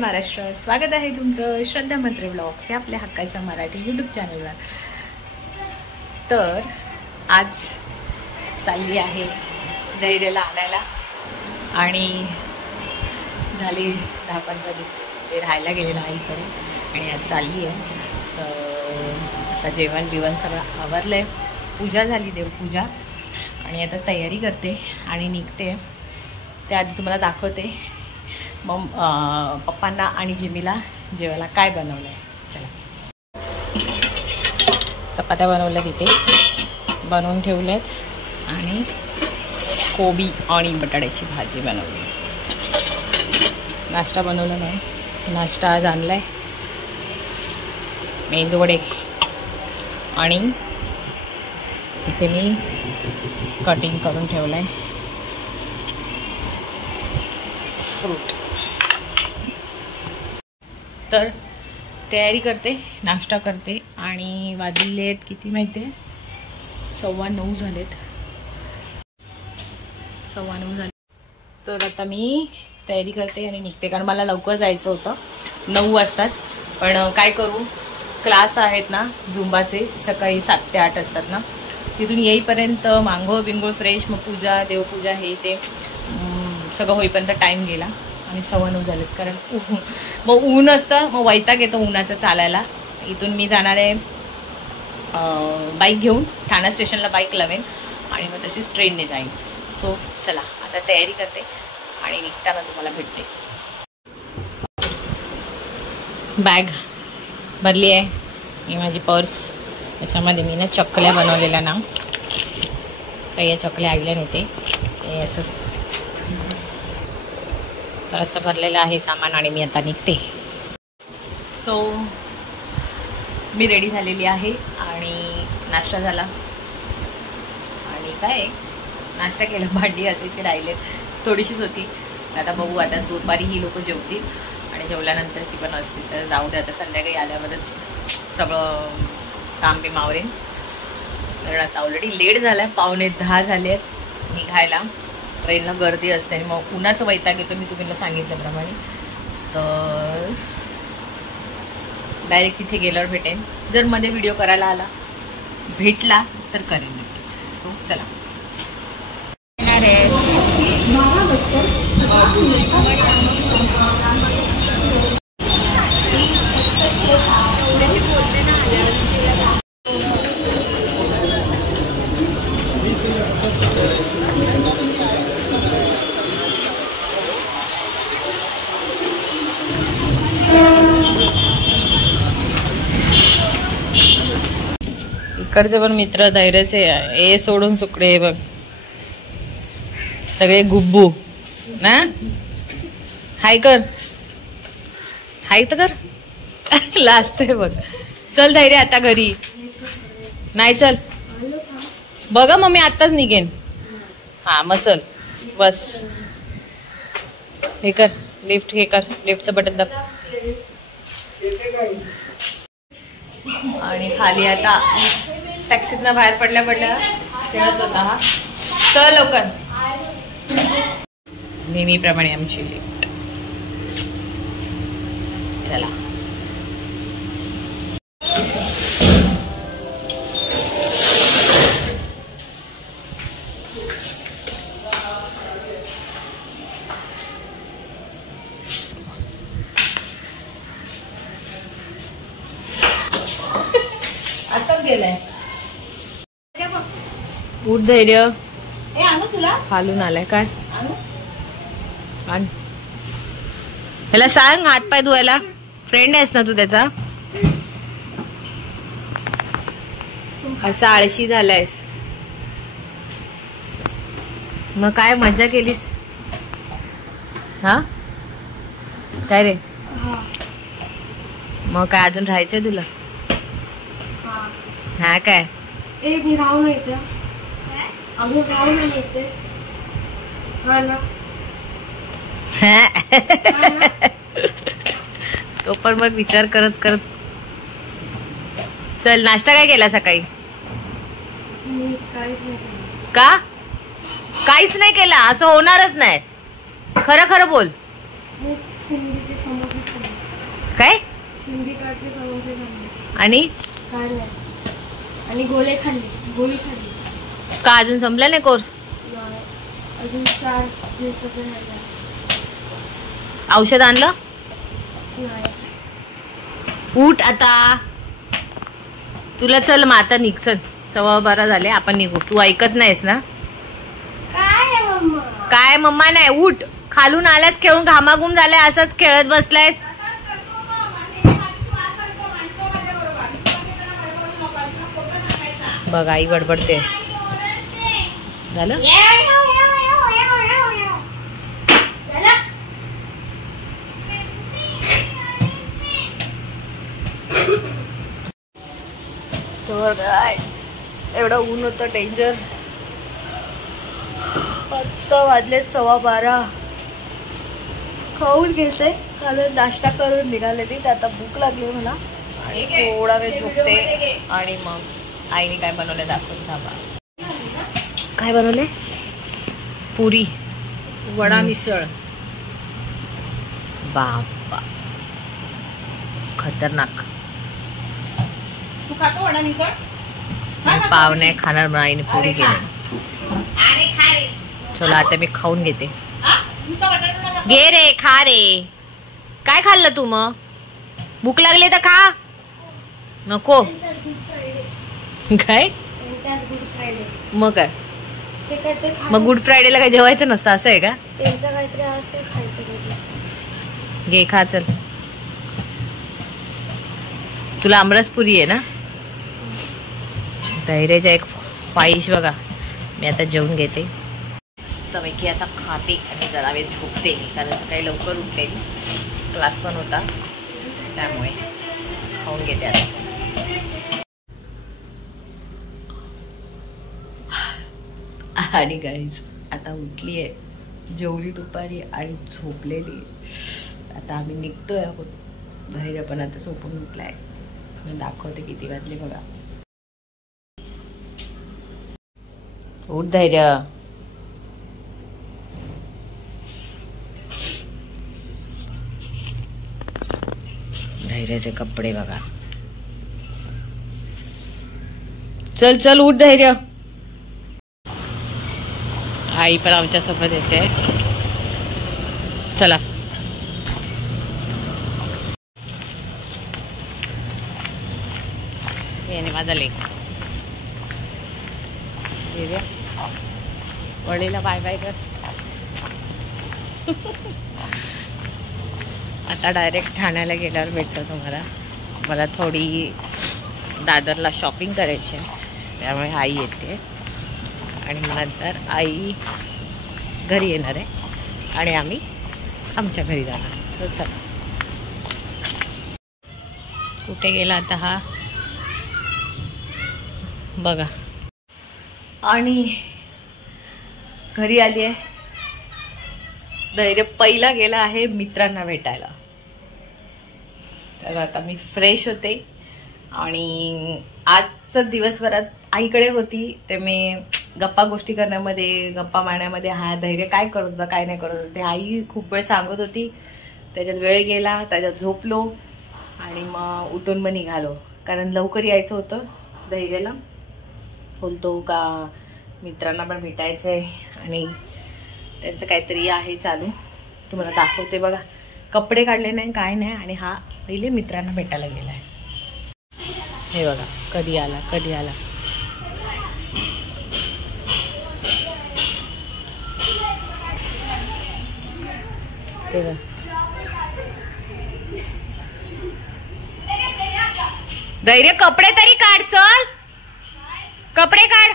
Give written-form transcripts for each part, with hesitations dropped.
महाराष्ट्र, स्वागत आहे तुमचं श्रद्धा मंत्रे ब्लॉग्स या आपल्या हक्काच्या मराठी यूट्यूब चॅनलवर। तर आज चालली आहे धैर्यला आणायला आणि झाली 10-15 दिवस ते राहायला गेलेलं आईकडे आणि आज चालली आहे। तर आता जेवण बिवण सगळं आवरलं आहे, पूजा झाली, देवपूजा, आणि आता तयारी करते आणि निघते। ते आधी तुम्हाला दाखवते मग पप्पांना आणि जिमीला जेवायला काय बनवलं आहे। चला, चपात्या बनवल्या तिथे बनवून ठेवल्यात आणि कोबी आणि बटाट्याची भाजी बनवली। नाश्ता बनवला नाही, नाश्ता आज आणला आहे मेंदूवडे, आणि इथे मी कटिंग करून ठेवलं आहे फ्रूट। तर तयारी करते, नाश्ता करते, आणि वाजले आहेत किती माहिती आहे, 9:15 झालेत, 9:15 झाले। तर आता मी तयारी करते आणि निघते, कारण मला लवकर जायचं होतं 9 वाजताच, पण काय करू, क्लास आहेत ना झुंबाचे, सकाळी 7 ते 8 असतात ना, तिथून येईपर्यंत मांघोळ बिंगोळ फ्रेश, मग पूजा देवपूजा हे ते सगळं होईपर्यंत टाईम गेला आणि 9:15 झालेत। कारण मग ऊन असतं, मग वैताग येतो उन्हाचं चालायला। इथून मी जाणार आहे बाईक घेऊन, ठाणा स्टेशनला बाईक लावेन आणि मग तशीच ट्रेनने जाईन। सो चला, आता तयारी करते आणि निघताना तुम्हाला भेटते। बॅग भरली आहे, ही माझी पर्स, त्याच्यामध्ये मी ना चकल्या बनवलेल्या ना, तर या चकल्या आईला नेते, हे असंच, तर असं भरलेलं आहे सामान आणि मी आता निघते। सो मी रेडी झालेली आहे आणि नाश्ता झाला, आणि काय नाश्ता केला, भांडी असायची राहिलेत, थोडीशीच होती, आता बघू, आता दुपारी ही लोक जेवतील आणि जेवल्यानंतरची पण असतील, तर जाऊ दे, आता संध्याकाळी आल्यावरच सगळं काम बी मावरेन। तर आता ऑलरेडी लेट झाला आहे, 9:45 झाले आहेत निघायला, ट्रेनला गर्दी असते आणि मग उन्हाचं वैताग येतो, मी तुम्हाला सांगितल्याप्रमाणे। तर डायरेक्ट तिथे गेल्यावर भेटेन, जर मध्ये व्हिडिओ करायला आला भेटला तर करेन नक्कीच। सो चला, इकडचे पण मित्र धैर्याचे, हे सोडून सुकडे बघ, सगळे गुब्बू ना, हाय कर, हाय तर कर, लाजते बघ। चल धैर्य, आता घरी नाही, चल बघा, मग मी आत्ताच निघेन, हा मग चल, बस हे कर, लिफ्ट हे कर, लिफ्टचं बटन दाब, आणि खाली आता टॅक्सीतनं बाहेर पडल्या खेळत होता हा। चल लवकर, नेहमीप्रमाणे आमची लिफ्ट, चला। आताच गेलाय, उठ धैर्य, आणू तुला, खालून आलाय काय, आण, ह्याला सांग हात पाय धुवायला, फ्रेंड आहेस ना तू त्याचा, असा आळशी झालायस, मग काय मजा केलीस, हा काय रे, मग काय अजून राहायचंय तुला, हा काय, मी राहू नाही येते, अजून राहू नाही येते, हा ना, तो पण मग विचार करत करत, चल नाश्ता काय केला सकाळी, का काहीच नाही केला, असं होणारच नाही, खरं खरं बोल, सिंधीचे समोसे खाल्ले. काय? सिंधीकडचे समोसे खाल्ले. आणि काय नाही. आणि गोळी खाल्ली. का अजून संपला नाही कोर्स? नाही, अजून 4 दिवसाचं राहिलं. औषध आणलं नाही. उठ आता. तुला चल मग आता निघ. चल 12:15 झाले, आपण निघू. तू ऐकत नाहीस ना? काय मम्मा? काय मम्मा नाही, उठ. खालून आलास खेळून, घामाघूम झालाय, असंच खेळत बसलायस. बघ आई बडबडते. झालं? तर काय एवढं ऊन होतं, डेंजर. आत्ता वाजले 12:15. खाऊन घेते, कारण नाश्ता करून निघाले ती. आता भूक लागली मला आणि थोडा वेळ झोपते. आणि मग आईने काय बनवले दाखवून थांबा. काय बनवले? पुरी, वडा, मिसळ. बापा खतरनाक. तू खातो वडा मिसळ? पाव नाही खाणार, पण आईने पुरी केली. चला आता मी खाऊन घेते. घे रे, खा रे. काय खाल्लं तू मग? भूक लागली तर खा. नको काय? मग काय? मग गुड फ्रायडेला काय जेवायचं नसतं असं आहे का? घे, खा. चल, तुला आमरसपुरी आहे ना? धैर्याच्या एक फाईश बघा. मी आता जेवून घेते मस्तपैकी. आता खाते आणि जरा वेळ झोपते, कारण सकाळी लवकर उठते, क्लास पण होता, त्यामुळे खाऊन घेते आता. आणि गाईज आता उठली आहे, जेवली दुपारी आणि झोपलेली. आता आम्ही निघतोय आहोत. धैर्य पण आता झोपून उठलाय. मी दाखवते किती वाजले बघा. उठ धैर्य. धैर्याचे कपडे बघा. चल चल उठ धैर्य. आई पण आमच्या सोबत येते. चला. याने माझा लेक. वडीला बाय बाय कर. आता डायरेक्ट ठाण्याला गेल्यावर भेटतो तुम्हाला. मला थोडी दादरला शॉपिंग करायची आहे, त्यामुळे आई येते आणि नंतर आई घरी येणार आहे आणि आम्ही आमच्या घरी जाणार. तर चला. कुठे गेला आता हा बघा. आणि घरी आली आहे. धैर्य पहिला गेला आहे मित्रांना भेटायला. तर आता मी फ्रेश होते आणि आजचं दिवसभरात आईकडे होती, ते मी गप्पा गोष्टी करण्यामध्ये, गप्पा मारण्यामध्ये हा धैर्य काय करत होता काय नाही करत होता ते आई खूप वेळ सांगत होती. त्याच्यात वेळ गेला, त्याच्यात झोपलो आणि मग उठून मग निघालो, कारण लवकर यायचं होतं. धैर्याला बोलतो का मित्रांना पण भेटायचं आहे आणि त्यांचं काहीतरी आहे चालू, तुम्हाला दाखवते बघा. कपडे काढले नाही काय नाही आणि हा पहिले मित्रांना भेटायला गेला आहे. हे बघा कधी आला कधी आला. ते बघ. धैर्य कपडे तरी काढ. चल कपडे काढ.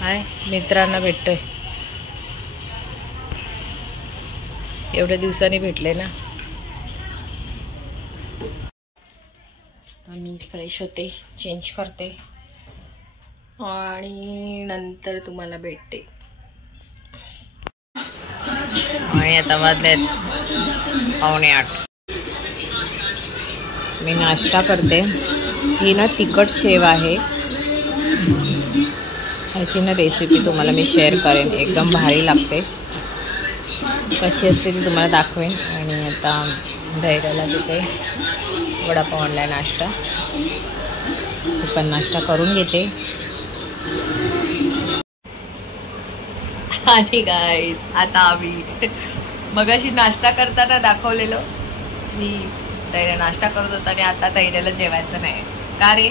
हाय मित्रांना भेटतोय. एवढ्या दिवसांनी भेटले ना. मी फ्रेश होते, चेंज करते आणि नंतर तुम्हाला भेटते. आणि आता वाजलेत 7:45. मी नाश्ता करते. ही ना तिखट शेव आहे. याची ना रेसिपी तुम्हाला मी शेअर करेन, एकदम भारी लागते. कशी असते ती तुम्हाला दाखवेन. आणि आता धैर्याला तिथे वडापाव आणलाय नाश्ता, ती पण नाश्ता करून घेते. आणि गाईज आता आम्ही मगाशी नाश्ता करताना दाखवलेलं, मी धैर्य नाश्ता करत होता आणि आता धैर्याला जेवायचं नाही. का रे?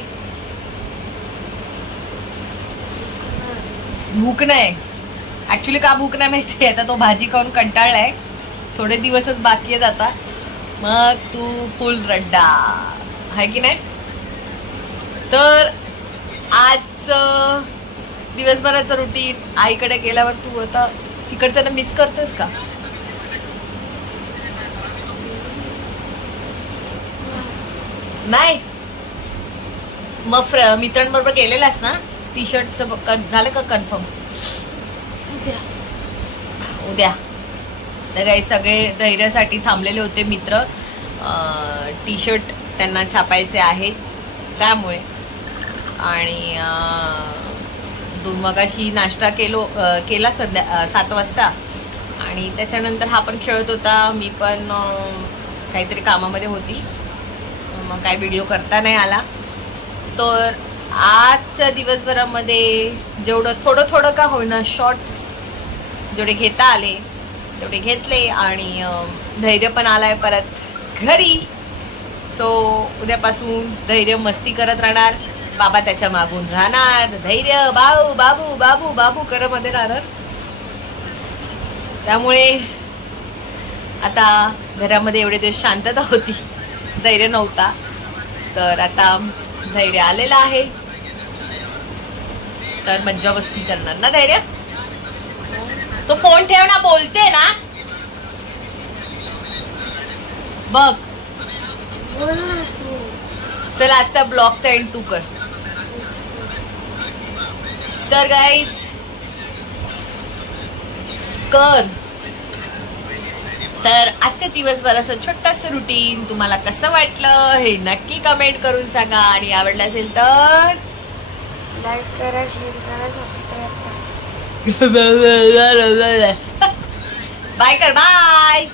भूक नाही. ऍक्च्युली का भूक नाही माहिती, आता तो भाजी खाऊन कंटाळलाय. थोडे दिवसच बाकी आहेत आता, मग तू फुल रड्डा आहे की नाही. तर आज दिवसभराचं रुटीन आईकडे गेल्यावर तू आता तिकडचं मिस करतोस का? नाही. मग मित्रांबरोबर गेलेलास ना? टी शर्टचं झालं का कन्फर्म? उद्या. तर काही सगळे धैर्यासाठी थांबलेले होते मित्र, टी शर्ट त्यांना छापायचे आहेत त्यामुळे. आणि मगाशी नाश्ता केला 7 वाजता. आणि त्याच्यानंतर हा पण खेळत होता, मी पण काहीतरी कामामध्ये होती, मग काय व्हिडिओ करता नाही आला. तर आजच्या दिवसभरामध्ये जेवढं थोडं का होईना शॉर्ट्स जेवढे घेता आले तेवढे घेतले. आणि धैर्य पण आलाय परत घरी. सो उद्यापासून धैर्य मस्ती करत राहणार, बाबा त्याच्या मागून राहणार, धैर्य बाबू बाबू बाबू बाबू करमध्ये राहणार. त्यामुळे आता घरामध्ये एवढे दिवस शांतता होती, धैर्य नव्हता. तर आता धैर्य आलेला आहे, तर मज्जा मस्ती करणार ना धैर्य. तो फोन ठेव ना, बोलते ना बघ. चल आजचा ब्लॉगचा एंड तू कर. तर गाईज कर. तर आजच्या दिवसभराचं छोटंसं रुटीन तुम्हाला कसं वाटलं हे नक्की कमेंट करून सांगा. आणि आवडलं असेल तर लाईक करा, शेअर करा, सबस्क्राईब करा. बाय कर. बाय.